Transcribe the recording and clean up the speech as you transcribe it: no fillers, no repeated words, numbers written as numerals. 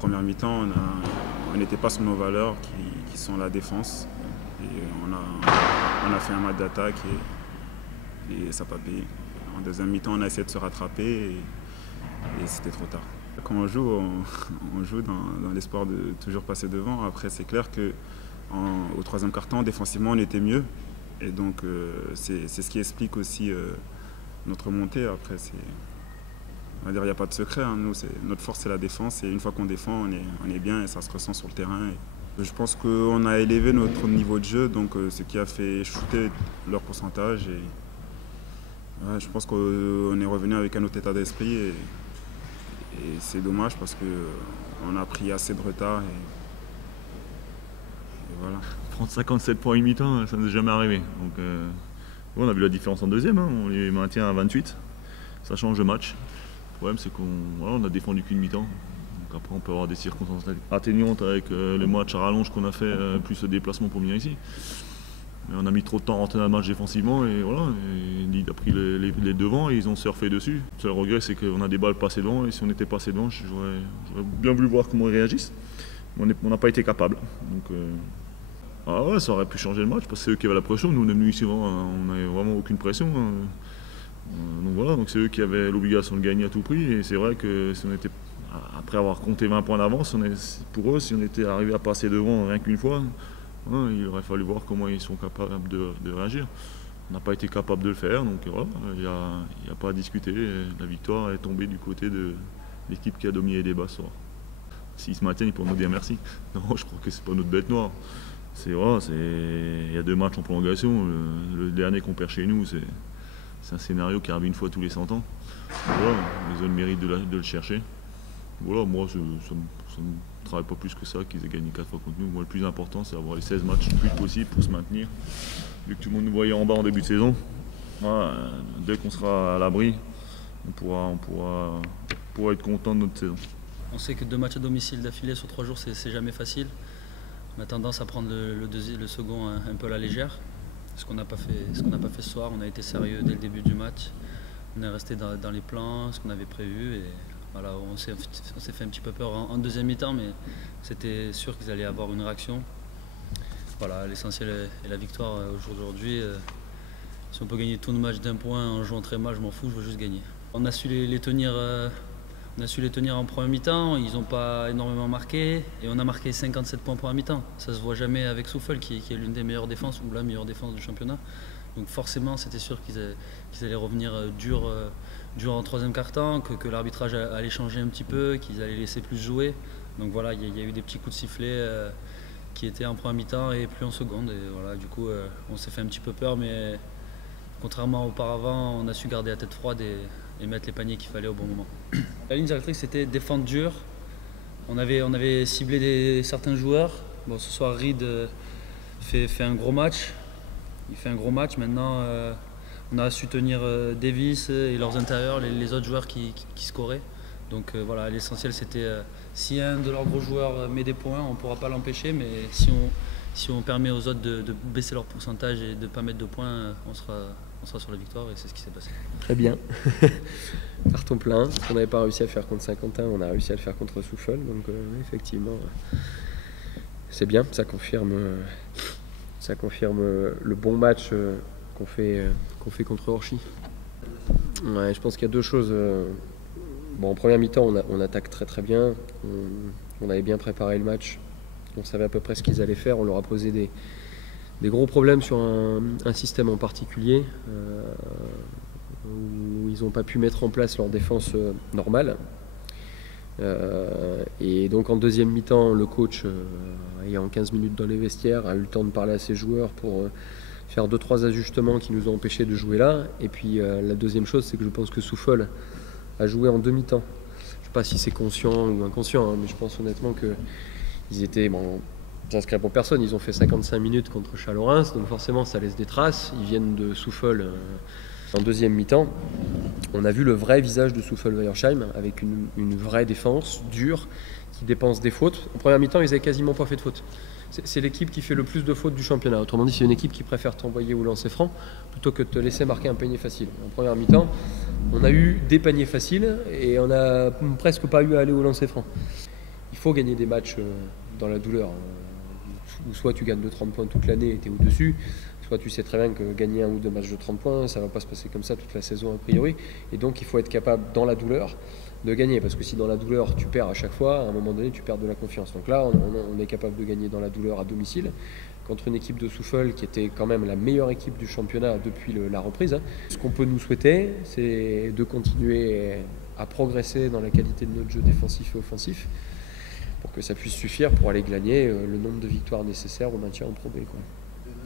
première mi-temps, on n'était pas sur nos valeurs qui sont la défense. Et on a fait un match d'attaque et ça n'a pas payé. En deuxième mi-temps, on a essayé de se rattraper et c'était trop tard. Quand on joue, on joue dans l'espoir de toujours passer devant. Après, c'est clair qu'au troisième quart-temps, défensivement, on était mieux. Et donc, c'est ce qui explique aussi notre montée. Après, on va dire, il n'y a pas de secret. Hein. Nous, notre force, c'est la défense. Et une fois qu'on défend, on est bien et ça se ressent sur le terrain. Et je pense qu'on a élevé notre niveau de jeu, donc ce qui a fait chuter leur pourcentage. Et, ouais, je pense qu'on est revenu avec un autre état d'esprit. Et c'est dommage parce qu'on a pris assez de retard. Et voilà. Prendre 57 points à une mi-temps, ça ne nous est jamais arrivé. Donc, on a vu la différence en deuxième. Hein. On les maintient à 28. Ça change le match. Le problème, c'est qu'on a défendu qu'une mi-temps. Donc après, on peut avoir des circonstances atténuantes avec le match à rallonge qu'on a fait, plus le déplacement pour venir ici. Mais on a mis trop de temps à rentrer dans le match défensivement et voilà. Et Lille a pris les devants et ils ont surfé dessus. Le seul regret, c'est qu'on a des balles passées devant et si on était passé devant, j'aurais bien voulu voir comment ils réagissent. Mais on n'a pas été capable. Donc, ah ouais, ça aurait pu changer le match parce que c'est eux qui avaient la pression. Nous, on est venus ici, on n'avait vraiment aucune pression. Donc voilà, donc c'est eux qui avaient l'obligation de gagner à tout prix. Et c'est vrai que si on était, après avoir compté 20 points d'avance, pour eux, si on était arrivé à passer devant rien qu'une fois, il aurait fallu voir comment ils sont capables de réagir. On n'a pas été capable de le faire, donc voilà, il n'y a pas à discuter. La victoire est tombée du côté de l'équipe qui a dominé les débats ce soir. S'ils se maintiennent, ils pourront nous dire merci. Non, je crois que c'est pas notre bête noire. Il y a 2 matchs en prolongation. Le dernier qu'on perd chez nous, c'est un scénario qui arrive une fois tous les 100 ans. Voilà, ils ont le mérite de le chercher. Voilà, moi, ça ne travaille pas plus que ça qu'ils aient gagné 4 fois contre nous. Moi, le plus important, c'est d'avoir les 16 matchs le plus possible pour se maintenir. Vu que tout le monde nous voyait en bas en début de saison, voilà, dès qu'on sera à l'abri, on pourra être content de notre saison. On sait que 2 matchs à domicile d'affilée sur 3 jours, c'est jamais facile. On a tendance à prendre le second un peu à la légère. Ce qu'on n'a pas fait ce soir, on a été sérieux dès le début du match. On est resté dans les plans, ce qu'on avait prévu. Et voilà, on s'est fait un petit peu peur en deuxième mi-temps, mais c'était sûr qu'ils allaient avoir une réaction. Voilà, l'essentiel est la victoire aujourd'hui. Si on peut gagner tout le match d'1 point en jouant très mal, je m'en fous, je veux juste gagner. On a su les tenir. On a su les tenir en première mi-temps, ils n'ont pas énormément marqué et on a marqué 57 points pour la mi-temps. Ça se voit jamais avec Souffel qui est l'une des meilleures défenses ou la meilleure défense du championnat. Donc forcément c'était sûr qu'ils allaient revenir dur en troisième quart-temps, que l'arbitrage allait changer un petit peu, qu'ils allaient laisser plus jouer. Donc voilà, il y a eu des petits coups de sifflet qui étaient en première mi-temps et plus en seconde. Et voilà, du coup on s'est fait un petit peu peur, mais contrairement à auparavant, on a su garder la tête froide et mettre les paniers qu'il fallait au bon moment. La ligne directrice, c'était défendre dur. On avait ciblé certains joueurs. Bon, ce soir, Reed fait un gros match. Il fait un gros match. Maintenant, on a su tenir Davis et leurs intérieurs, les autres joueurs qui scoraient. Donc voilà, l'essentiel, c'était si un de leurs gros joueurs met des points, on ne pourra pas l'empêcher. Mais si on permet aux autres de baisser leur pourcentage et de ne pas mettre de points, on sera sur la victoire et c'est ce qui s'est passé. Très bien. Carton plein. Ce qu'on n'avait pas réussi à faire contre Saint-Quentin, on a réussi à le faire contre Souffel. Donc effectivement, c'est bien. Ça confirme le bon match qu'on fait contre Orchy. Ouais, je pense qu'il y a 2 choses. Bon, en première mi-temps, on attaque très très bien. On avait bien préparé le match. On savait à peu près ce qu'ils allaient faire. On leur a posé des gros problèmes sur un système en particulier où ils n'ont pas pu mettre en place leur défense normale. Et donc en deuxième mi-temps, le coach, ayant 15 minutes dans les vestiaires, a eu le temps de parler à ses joueurs pour faire 2-3 ajustements qui nous ont empêchés de jouer là. Et puis la deuxième chose, c'est que je pense que Souffel a joué en demi-temps. Je ne sais pas si c'est conscient ou inconscient, hein, mais je pense honnêtement qu'ils étaient... Bon, j'inscris pour personne, ils ont fait 55 minutes contre Chalorens, donc forcément ça laisse des traces. Ils viennent de Souffel en deuxième mi-temps. On a vu le vrai visage de Souffel-Weiersheim avec une vraie défense dure qui dépense des fautes. En première mi-temps, ils n'avaient quasiment pas fait de fautes. C'est l'équipe qui fait le plus de fautes du championnat. Autrement dit, c'est une équipe qui préfère t'envoyer au lancer franc plutôt que de te laisser marquer un panier facile. En première mi-temps, on a eu des paniers faciles et on n'a presque pas eu à aller au lancer franc. faut gagner des matchs dans la douleur. Où soit tu gagnes de 30 points toute l'année et tu es au-dessus, soit tu sais très bien que gagner un ou deux matchs de 30 points, ça ne va pas se passer comme ça toute la saison a priori. Et donc il faut être capable dans la douleur de gagner, parce que si dans la douleur tu perds à chaque fois, à un moment donné tu perds de la confiance. Donc là on est capable de gagner dans la douleur à domicile contre une équipe de Souffle qui était quand même la meilleure équipe du championnat depuis la reprise. Ce qu'on peut nous souhaiter, c'est de continuer à progresser dans la qualité de notre jeu défensif et offensif pour que ça puisse suffire pour aller gagner le nombre de victoires nécessaires au maintien en Pro B, quoi.